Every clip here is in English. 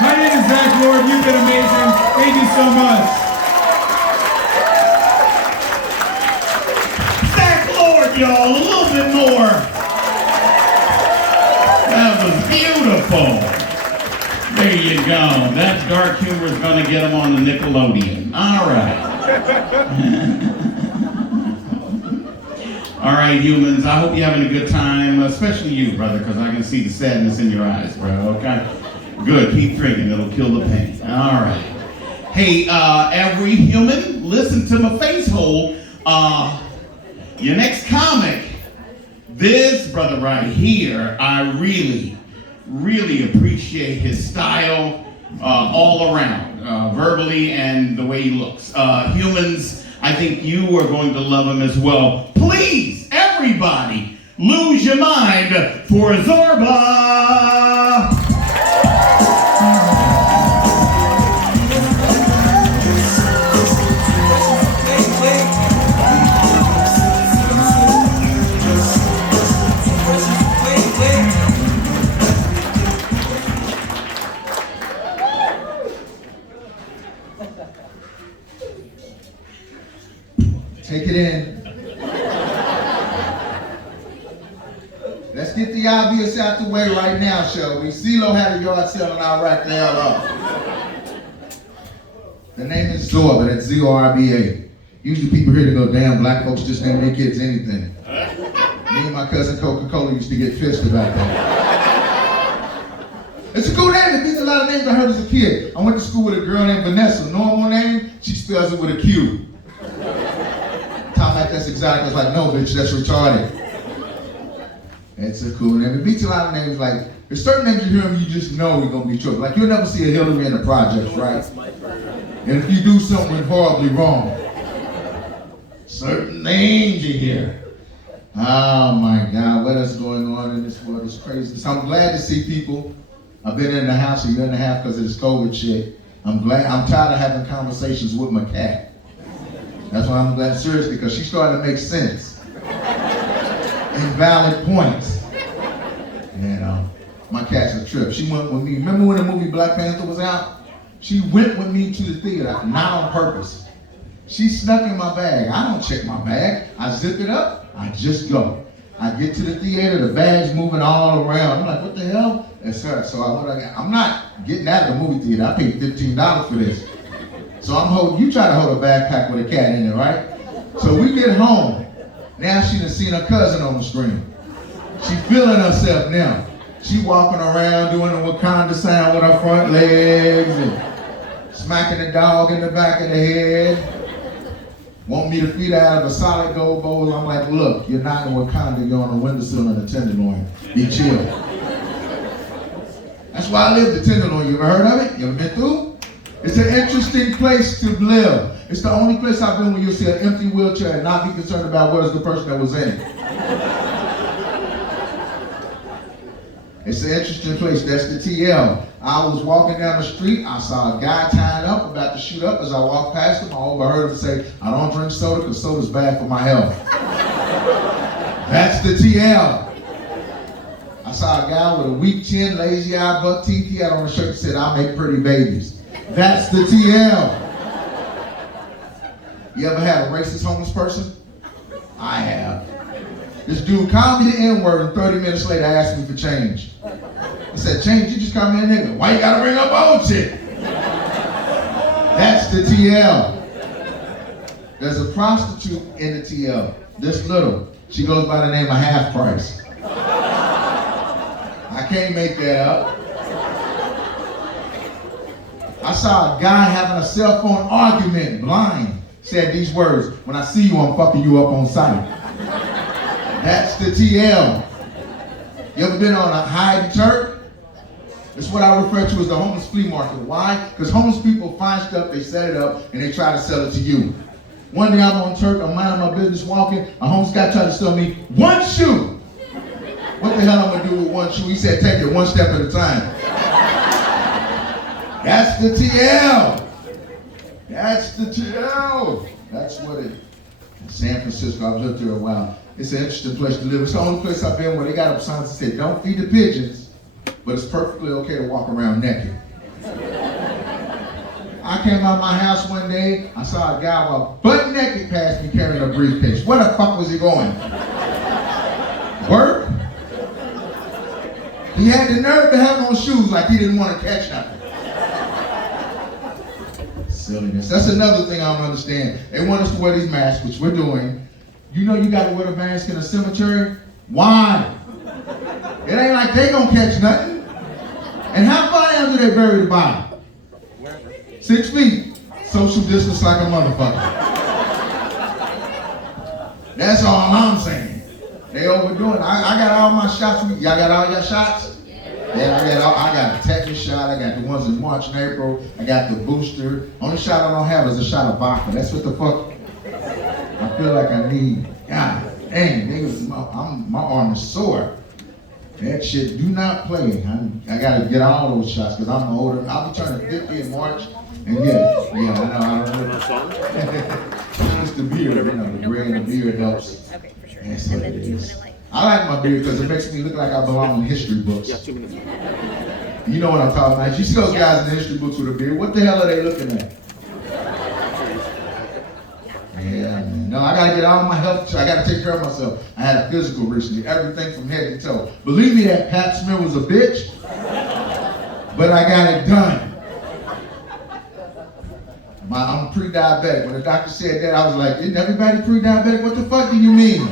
My name is Zach Lord. You've been amazing. Thank you so much. Zach Lord, y'all, a little bit more. That was beautiful. There you go. That dark humor is going to get him on the Nickelodeon. All right. All right, humans, I hope you're having a good time, especially you, brother, because I can see the sadness in your eyes, bro, okay? Good, keep drinking, it'll kill the pain. All right. Hey, every human, listen to my face hole. Your next comic, this brother right here, I really, really appreciate his style all around, verbally and the way he looks. Humans, I think you are going to love him as well. Please, everybody, lose your mind for Zorba! Take it in. Let's get the obvious out the way right now, shall we? CeeLo had a yard sale and I'll rack the hell up. The name is Zorba, that's Z-O-R-B-A. Usually people here to go, damn, black folks just name their kids anything. Me and my cousin Coca-Cola used to get pissed about that. It's a cool name, it means a lot of names I heard as a kid. I went to school with a girl named Vanessa. Normal name, she spells it with a Q. Tom like that's exotic. I was like, no, bitch, that's retarded. It's a cool name. It beats a lot of names. Like, there's certain names you hear them, you just know you're gonna be trouble. Like, you'll never see a Hillary in the projects, right? And if you do something horribly wrong, certain names you hear. Oh my God, what is going on in this world is crazy. So I'm glad to see people. I've been in the house a year and a half because of this COVID shit. I'm tired of having conversations with my cat. That's why I'm glad, seriously, because she started to make sense. And valid points. And my cat's a trip. She went with me. Remember when the movie Black Panther was out? She went with me to the theater, not on purpose. She snuck in my bag. I don't check my bag. I zip it up, I just go. I get to the theater, the bag's moving all around. I'm like, what the hell? That's her. So I'm not getting out of the movie theater. I paid $15 for this. So you try to hold a backpack with a cat in it, right? So we get home. Now she done seen her cousin on the screen. She feeling herself now. She walking around doing the Wakanda sound with her front legs and smacking the dog in the back of the head. Want me to feed her out of a solid gold bowl. I'm like, look, you're not in Wakanda, you're on the windowsill in the Tenderloin. Be chill. That's why I live the Tenderloin. You ever heard of it? You ever been through? It's an interesting place to live. It's the only place I've been where you'll see an empty wheelchair and not be concerned about where's the person that was in it. It's an interesting place. That's the TL. I was walking down the street. I saw a guy tied up, about to shoot up. As I walked past him, I overheard him say, I don't drink soda because soda's bad for my health. That's the TL. I saw a guy with a weak chin, lazy eye, buck teeth. He had on a shirt that said, I make pretty babies. That's the TL. You ever had a racist homeless person? I have. This dude called me the N-word and 30 minutes later asked me for change. I said, change? You just call me a nigga. Why you gotta bring up old shit? That's the TL. There's a prostitute in the TL, this little. She goes by the name of Half Price. I can't make that up. I saw a guy having a cell phone argument, blind, said these words, when I see you, I'm fucking you up on sight. That's the TL. You ever been on a hide Turk? It's what I refer to as the homeless flea market. Why? Because homeless people find stuff, they set it up, and they try to sell it to you. One day I'm on Turk, I'm minding my business walking, a homeless guy tried to sell me one shoe. What the hell I'm gonna do with one shoe? He said, take it one step at a time. That's the TL. That's the TL. That's what it is. San Francisco, I've lived here a while. It's an interesting place to live. It's the only place I've been where they got up signs that say, don't feed the pigeons, but it's perfectly okay to walk around naked. I came out of my house one day, I saw a guy walk butt naked past me carrying a briefcase. Where the fuck was he going? Work? He had the nerve to have on shoes like he didn't want to catch nothing. Silliness. That's another thing I don't understand. They want us to wear these masks, which we're doing. You know you got to wear a mask in a cemetery? Why? It ain't like they gonna catch nothing. And how far down do they bury the body? 6 feet. Social distance like a motherfucker. That's all I'm saying. They overdoing it. I got all my shots. Y'all got all your shots? Yeah, I got a tetanus shot. I got the ones in March and April. I got the booster. Only shot I don't have is a shot of vodka. That's what the fuck I feel like I need. God dang, niggas, my arm is sore. That shit, do not play. I gotta get all those shots because I'm older. I'll be turning 50 in March. And yeah, I know, I don't know. It's the beard, you know, the gray and the beard helps. Okay, for sure. That's And what then it 2 is. minute light. I like my beard because it makes me look like I belong in history books. Yeah, 2 minutes. You know what I'm talking about. You see those guys in the history books with a beard. What the hell are they looking at? Yeah, man. No, I gotta get all my health. I gotta take care of myself. I had a physical recently, everything from head to toe. Believe me, that Pap smear was a bitch, but I got it done. I'm pre-diabetic. When the doctor said that, I was like, isn't everybody pre-diabetic? What the fuck do you mean?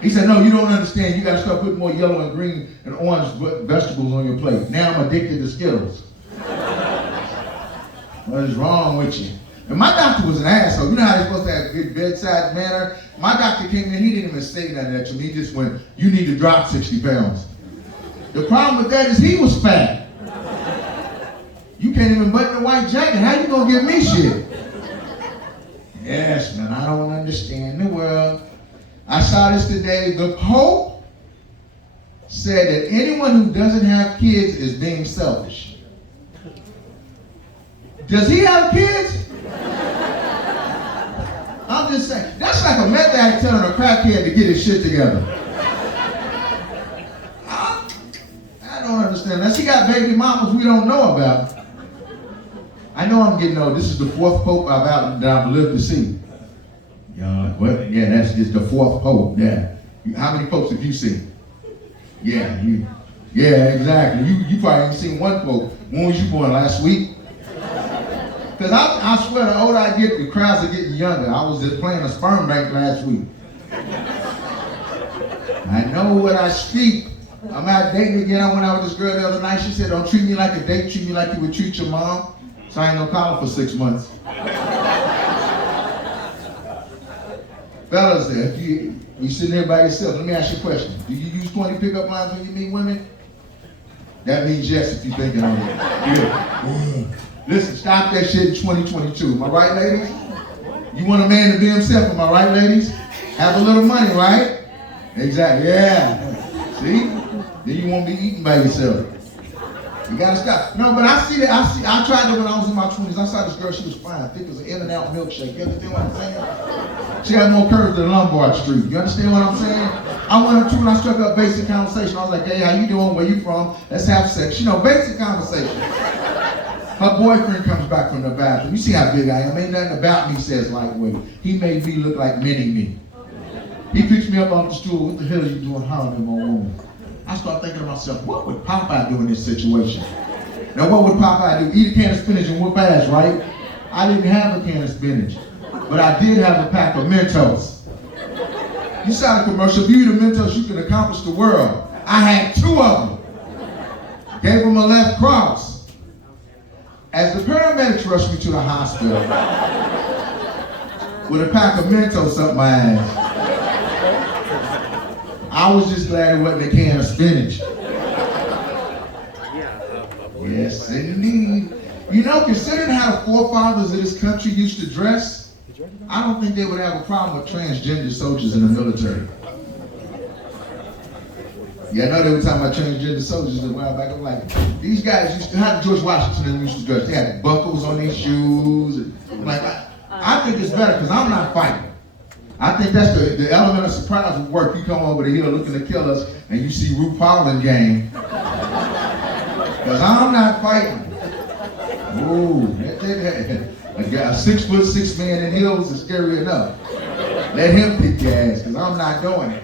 He said, no, you don't understand. You gotta start putting more yellow and green and orange vegetables on your plate. Now I'm addicted to Skittles. What is wrong with you? And my doctor was an asshole. You know how they're supposed to have good bedside manner? My doctor came in, he didn't even say nothing to me. He just went, you need to drop 60 pounds. The problem with that is he was fat. You can't even button a white jacket. How you gonna give me shit? Yes, man, I don't understand the world. I saw this today. The Pope said that anyone who doesn't have kids is being selfish. Does he have kids? I'm just saying. That's like a meth addict telling a crackhead to get his shit together. I don't understand. Unless he got baby mamas we don't know about. I know I'm getting old. This is the 4th Pope that I've lived to see. What? Yeah, that's just the 4th Pope. Yeah. How many popes have you seen? Yeah, exactly. You probably ain't seen one Pope. When was you born? Last week? Because I swear, the older I get, the crowds are getting younger. I was just playing a sperm bank last week. I know what I speak. I'm out dating again. I went out with this girl the other night. She said, don't treat me like a date. Treat me like you would treat your mom. So I ain't gonna call her for 6 months. Fellas, if you sitting here by yourself, let me ask you a question. Do you use 20 pickup lines when you meet women? That means yes if you're thinking on it. Good. Listen, stop that shit in 2022. Am I right, ladies? You want a man to be himself, am I right, ladies? Have a little money, right? Exactly, yeah. See? Then you won't be eating by yourself. You gotta stop. No, but I see that. I tried that when I was in my 20s. I saw this girl, she was fine. Thick as an In-N-Out milkshake. You understand what I'm saying? She had more curves than Lombard Street. You understand what I'm saying? I went up to her and I struck up basic conversation. I was like, hey, how you doing? Where you from? Let's have sex. You know, basic conversation. Her boyfriend comes back from the bathroom. You see how big I am. Ain't nothing about me says lightweight. He made me look like mini-me. He picks me up off the stool. What the hell are you doing hollering on woman? I start thinking to myself, what would Popeye do in this situation? Now, what would Popeye do? Eat a can of spinach and whoop ass, right? I didn't have a can of spinach, but I did have a pack of Mentos. You saw the commercial. If you eat a Mentos, you can accomplish the world. I had 2 of them. Gave him a left cross. As the paramedics rushed me to the hospital with a pack of Mentos up my ass, I was just glad it wasn't a can of spinach. Yes, indeed. You know, considering how the forefathers of this country used to dress, I don't think they would have a problem with transgender soldiers in the military. Yeah, I know they were talking about transgender soldiers a while back. I'm like, these guys used to, how did George Washington used to dress? They had buckles on their shoes. And I'm like, I think it's better because I'm not fighting. I think that's the element of surprise would work. You come over the hill looking to kill us and you see RuPaul in game. Because I'm not fighting. Ooh, a 6'6" man in heels is scary enough. Let him kick your ass, because I'm not doing it.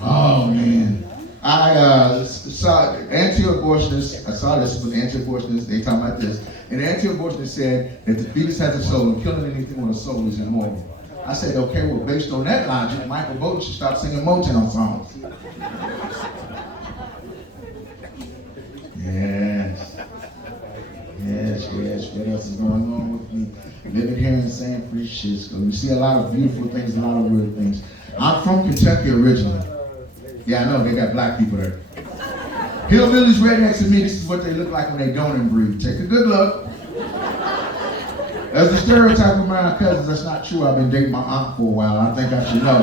Oh, man. I saw anti-abortionists. I saw this with anti-abortionists. They talking about this. And the anti-abortionist said that the fetus has a soul and killing anything with a soul is immoral. I said, okay, well, based on that logic, Michael Bolton should stop singing Motown songs. Yes. What else is going on with me? Living here in San Francisco. We see a lot of beautiful things, a lot of weird things. I'm from Kentucky originally. Yeah, I know, they got black people there. Hillbillies, rednecks, and me, this is what they look like when they don't inbreed. Take a good look. As a stereotype of my cousins, that's not true. I've been dating my aunt for a while. I think I should know.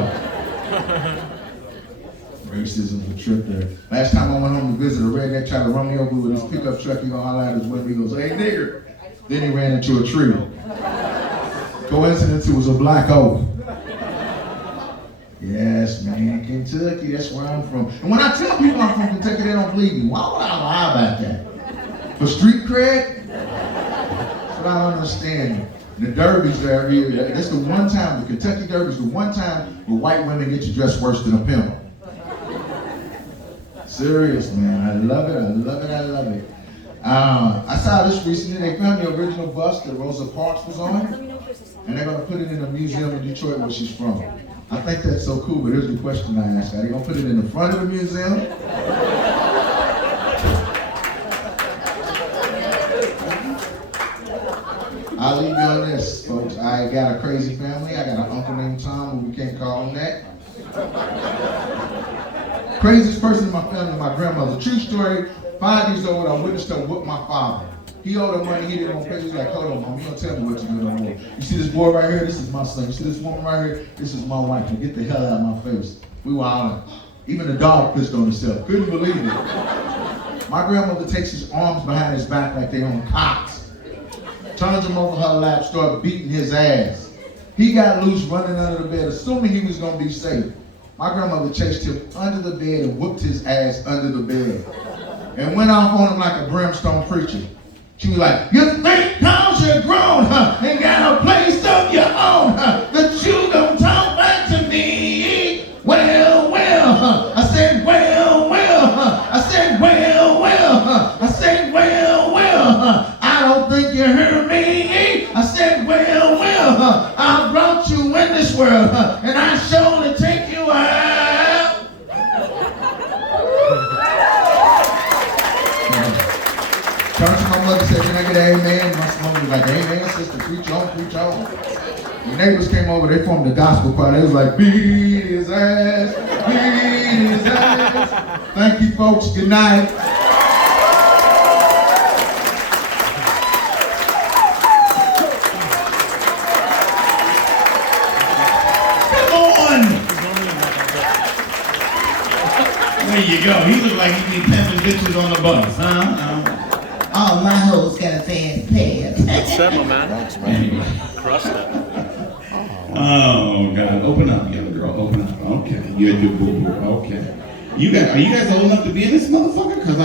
Racism's a trip there. Last time I went home to visit, a redneck tried to run me over with his pickup truck. He gonna holler out his window. He goes, "Hey, nigger." Then he ran into a tree. Coincidence, it was a black oak. Yes, man, Kentucky, that's where I'm from. And when I tell people I'm from Kentucky, they don't believe me. Why would I lie about that? For street cred? That's what I don't understand. The derbies are every year. That's the one time, the Kentucky Derby's the one time where white women get you dressed worse than a pimp. Serious, man. I love it. I saw this recently. They found the original bus that Rosa Parks was on, and they're going to put it in a museum in Detroit where she's from. I think that's so cool, but here's the question I ask. Are they going to put it in the front of the museum? I'll leave you on this, folks. I got a crazy family. I got an uncle named Tom, but we can't call him that. Craziest person in my family, my grandmother. True story, 5 years old, I witnessed her whoop my father. He owed her money, he didn't want to pay. He was like, hold on, mom, you don't tell me what to do no more. You see this boy right here? This is my son. You see this woman right here? This is my wife. Now get the hell out of my face. We were hollering. Even the dog pissed on himself. Couldn't believe it. My grandmother takes his arms behind his back like they own cops. Turns him over her lap, started beating his ass. He got loose running under the bed, assuming he was going to be safe. My grandmother chased him under the bed and whooped his ass under the bed. And went off on him like a brimstone preacher. She was like, you think cause you're grown, and got a place of your own, that you don't talk back to me? Well, I said, well, I said, well, I said, well, I don't think you heard me. I said, well, I brought you in this world, and I surely take you out. Turn to my mother, said, can I get an amen? My mother was like, amen, sister, preach on, preach on. The neighbors came over, they formed the gospel choir. They was like, beat his ass, beat his ass. Thank you, folks. Good night. There you go. He looked like he'd be pimping bitches on the bus, huh? All my hoes got a fast pass. That's several, man. Anyway. Crushed it. Oh, God. Open up, young girl. Open up. Okay. You're a good boo-boo. Okay. Are you guys old enough to be in this motherfucker? Because